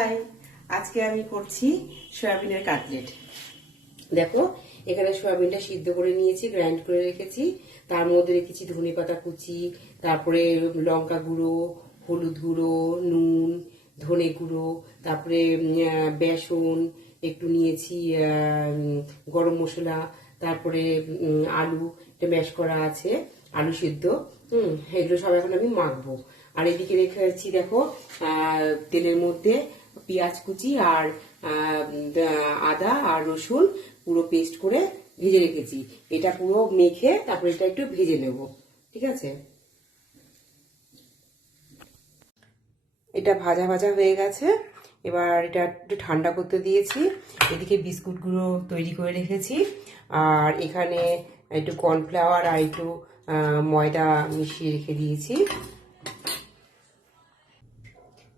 High, আজকে আমি করছি সয়াবিনের কাটলেট। দেখো, এখানে সয়াবিনটা সিদ্ধ করে নিয়েছি, গ্রাইন্ড করে রেখেছি। তার মধ্যে রেখেছি ধনেপাতা কুচি, তারপরে লঙ্কা গুঁড়ো, হলুদ গুঁড়ো, নুন, ধনে গুঁড়ো, তারপরে বেসন একটু নিয়েছি, গরম মশলা, তারপরে আলু ম্যাশ করা আছে, আলু সিদ্ধ। এগুলো সব এখন আমি মাখবো। আর এদিকে রেখেছি দেখো তেলের মধ্যে পেঁয়াজ কুচি আর আদা আর রসুন পুরো পেস্ট করে ভেজে রেখেছি। এটা পুরো মেখে তারপরে এটা একটু ভেজে নেব। ঠিক আছে, এটা ভাজা ভাজা হয়ে গেছে। এবার এটা একটু ঠান্ডা করতে দিয়েছি। এদিকে বিস্কুটগুলো তৈরি করে রেখেছি, আর এখানে একটু কর্নফ্লাওয়ার আর একটু ময়দা মিশিয়ে রেখে দিয়েছি।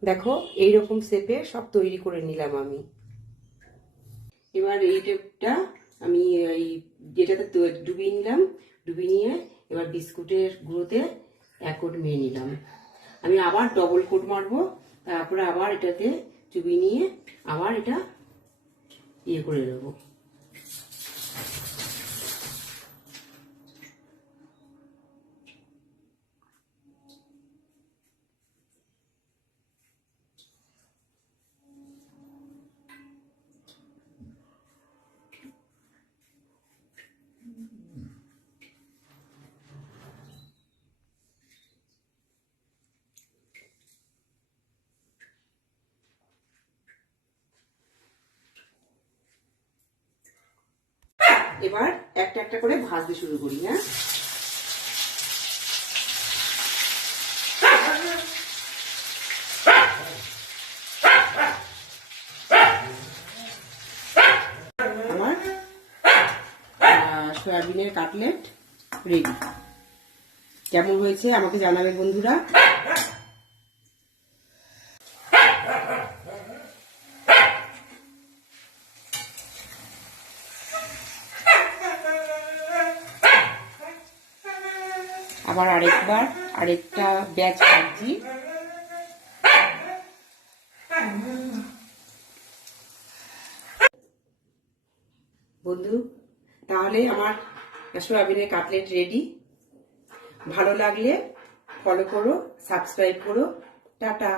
দেখো, এইরকম শেপে সব তৈরি করে নিলাম আমি। এবার এইটা আমি এই যেটাতে ডুবিয়ে নিলাম, ডুবিয়ে নিয়ে এবার বিস্কুটের গুঁড়োতে এক কোট মেরে নিলাম। আমি আবার ডবল কোট মারবো, তারপরে আবার এটাতে চুবিয়ে নিয়ে আবার এটা ইয়ে করে নেবো। এবার একটা একটা করে ভাজতে শুরু করি। হ্যাঁ, আমার সয়াবিনের কাটলেট রেডি। কেমন হয়েছে আমাকে জানাবে বন্ধুরা। আবার আরেকটা ব্যাচ ভাজি। বন্ধু, তাহলে আমার সয়াবিনের কাটলেট রেডি। ভালো লাগলে ফলো করো, সাবস্ক্রাইব করো। টাটা।